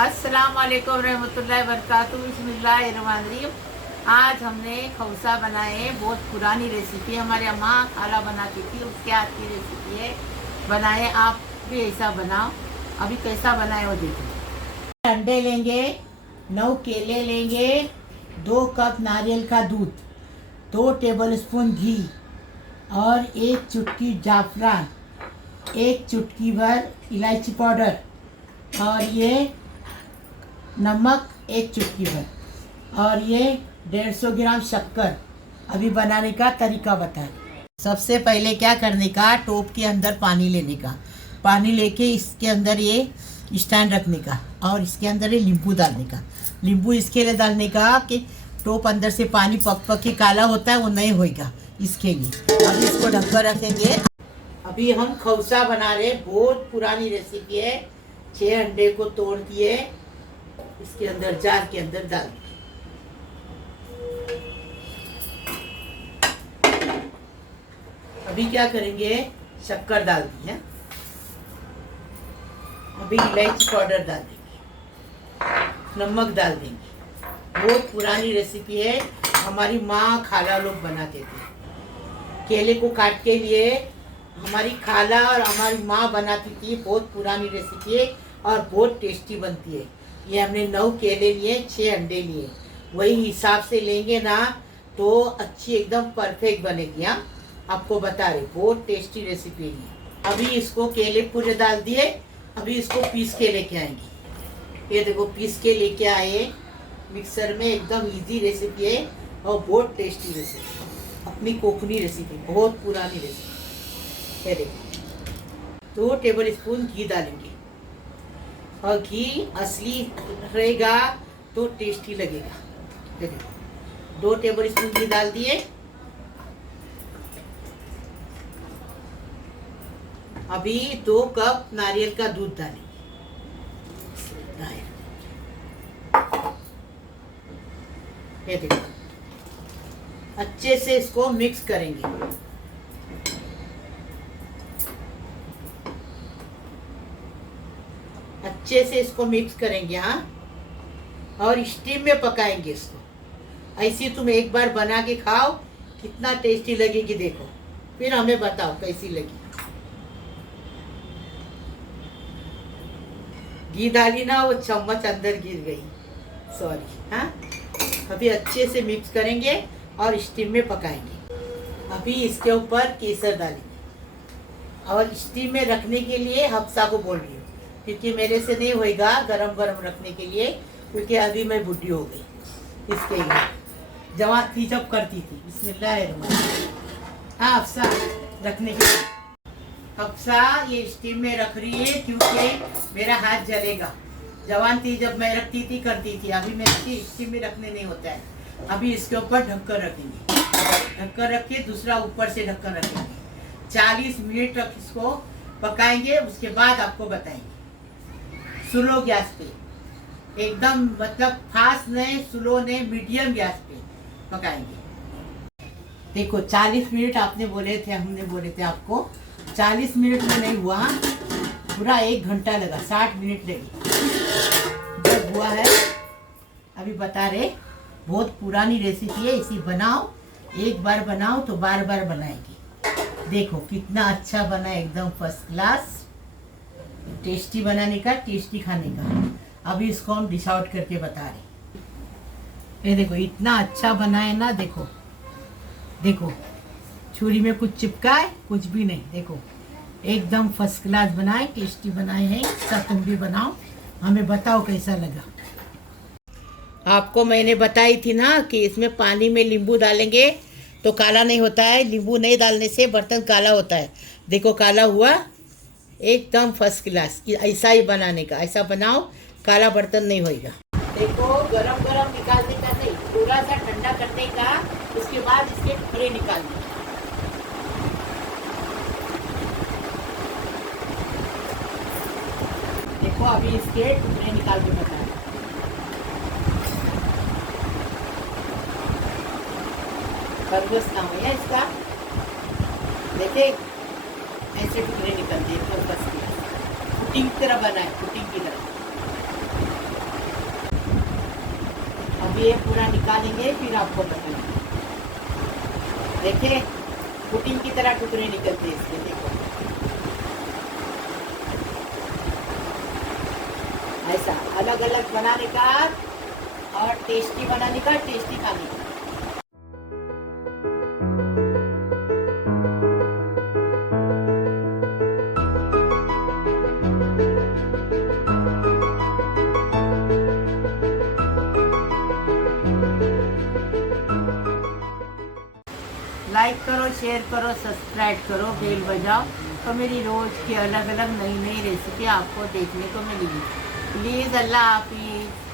अस्सलाम वालेकुम रहमतुल्लाहि वबरकातुहू बिस्मिल्लाहिर्रहमानिर्रहीम। आज हमने खौसा बनाए। बहुत पुरानी रेसिपी हमारे अम्मा खाला बनाती थी, उसके हाथ की रेसिपी है। बनाए, आप भी ऐसा बनाओ। अभी कैसा बनाए वो देखो। अंडे लेंगे, 9 केले लेंगे, 2 कप नारियल का दूध, 2 टेबलस्पून घी और 1 चुटकी जाफरान, 1 चुटकी भर इलायची पाउडर और ये नमक 1 चुटकी भर और ये 150 ग्राम शक्कर। अभी बनाने का तरीका बताएं। सबसे पहले क्या करने का, टोप के अंदर पानी लेने का, पानी लेके इसके अंदर ये स्टैंड रखने का और इसके अंदर ये नींबू डालने का। नींबू इसके लिए डालने का कि टोप अंदर से पानी पक पक के काला होता है, वो नहीं होएगा, इसके लिए। अभी इसको ढककर रखेंगे। अभी हम खौसा बना रहे, बहुत पुरानी रेसिपी है। 6 अंडे को तोड़ दिए, इसके अंदर जार के अंदर डाल दिए। अभी क्या करेंगे, शक्कर डाल दी है। अभी इलायची पाउडर डाल देंगे, नमक डाल देंगे। बहुत पुरानी रेसिपी है, हमारी माँ खाला लोग बनाते थे। केले को काट के लिए हमारी खाला और हमारी माँ बनाती थी। बहुत पुरानी रेसिपी है और बहुत टेस्टी बनती है। ये हमने 9 केले लिए, 6 अंडे लिए, वही हिसाब से लेंगे ना तो अच्छी एकदम परफेक्ट बनेगी। हाँ, आपको बता रहे, बहुत टेस्टी रेसिपी है। अभी इसको केले पूरे डाल दिए। अभी इसको पीस के लेके आएंगे। ये देखो, पीस के लेके आए मिक्सर में। एकदम इजी रेसिपी है और बहुत टेस्टी रेसिपी, अपनी कोकनी रेसिपी, बहुत पुरानी रेसिपी। ये देखो, 2 टेबल स्पून घी डालेंगे और घी असली रहेगा तो टेस्टी लगेगा। देखो, 2 टेबल स्पून घी डाल दिए। अभी 2 कप नारियल का दूध डालेंगे। ये देखो, अच्छे से इसको मिक्स करेंगे। अच्छे से इसको मिक्स करेंगे। हाँ, और स्टीम में पकाएंगे इसको। ऐसी तुम एक बार बना के खाओ, कितना टेस्टी लगेगी। देखो, फिर हमें बताओ कैसी लगी। घी डाली ना, वो चम्मच अंदर गिर गई, सॉरी। हाँ, अभी अच्छे से मिक्स करेंगे और स्टीम में पकाएंगे। अभी इसके ऊपर केसर डालेंगे और स्टीम में रखने के लिए हफ्सा को बोल रही हूँ, क्योंकि मेरे से नहीं होएगा गरम गरम रखने के लिए, क्योंकि अभी मैं बुढ़ी हो गई। इसके लिए जवान थी जब करती थी। बिस्मिल्लाहिर्रहमानिर्रहीम। हाँ, हफ्सा रखने के लिए। हफ्सा ये स्टीम में रख रही है क्योंकि मेरा हाथ जलेगा। जवान थी जब मैं रखती थी, करती थी। अभी मेरे स्टीम में रखने नहीं होता है। अभी इसके ऊपर ढक्कन रखेंगे। ढक्कन रख के दूसरा ऊपर से ढक्कन रखेंगे। 40 मिनट तक इसको पकाएंगे। उसके बाद आपको बताएंगे। स्लो गैस पे, एकदम मतलब फास्ट नहीं, स्लो नहीं, मीडियम गैस पे पकाएंगे। देखो, 40 मिनट आपने बोले थे, हमने बोले थे आपको 40 मिनट में नहीं हुआ, पूरा 1 घंटा लगा, 60 मिनट लगी जब हुआ है। अभी बता रहे, बहुत पुरानी रेसिपी है, इसी बनाओ। एक बार बनाओ तो बार बार बनाएगी। देखो कितना अच्छा बना है, एकदम फर्स्ट क्लास। टेस्टी बनाने का, टेस्टी खाने का। अभी इसको हम डिश आउट करके बता रहे। ये देखो, इतना अच्छा बना है ना। देखो देखो, छुरी में कुछ चिपका है, कुछ भी नहीं। देखो, एकदम फर्स्ट क्लास बनाए, टेस्टी बनाए हैं। सब तुम भी बनाओ, हमें बताओ कैसा लगा। आपको मैंने बताई थी ना कि इसमें पानी में नींबू डालेंगे तो काला नहीं होता है। नींबू नहीं डालने से बर्तन काला होता है। देखो, काला हुआ, एकदम फर्स्ट क्लास। ऐसा ही बनाने का, ऐसा बनाओ, काला बर्तन नहीं होएगा। देखो, गरम गरम निकालने का नहीं, थोड़ा सा ठंडा करने का, उसके बाद इसके टुकड़े निकालने। देखो, अभी इसके टुकड़े निकाल के बताएं। खरगोश नाम है इसका। देखे, ऐसे टुकड़े निकलते हैं। पुडिंग की तरह बना है, पुडिंग की तरह। अभी ये पूरा निकालेंगे फिर आपको बताएंगे। देखिए पुडिंग की तरह टुकड़े निकलते हैं इसके, देखो ऐसा अलग अलग बनाने का और टेस्टी बनाने का, टेस्टी खाने का। लाइक करो, शेयर करो, सब्सक्राइब करो, बेल बजाओ, तो मेरी रोज़ की अलग अलग नई नई रेसिपी आपको देखने को मिलेगी। प्लीज़, अल्लाह हाफिज़।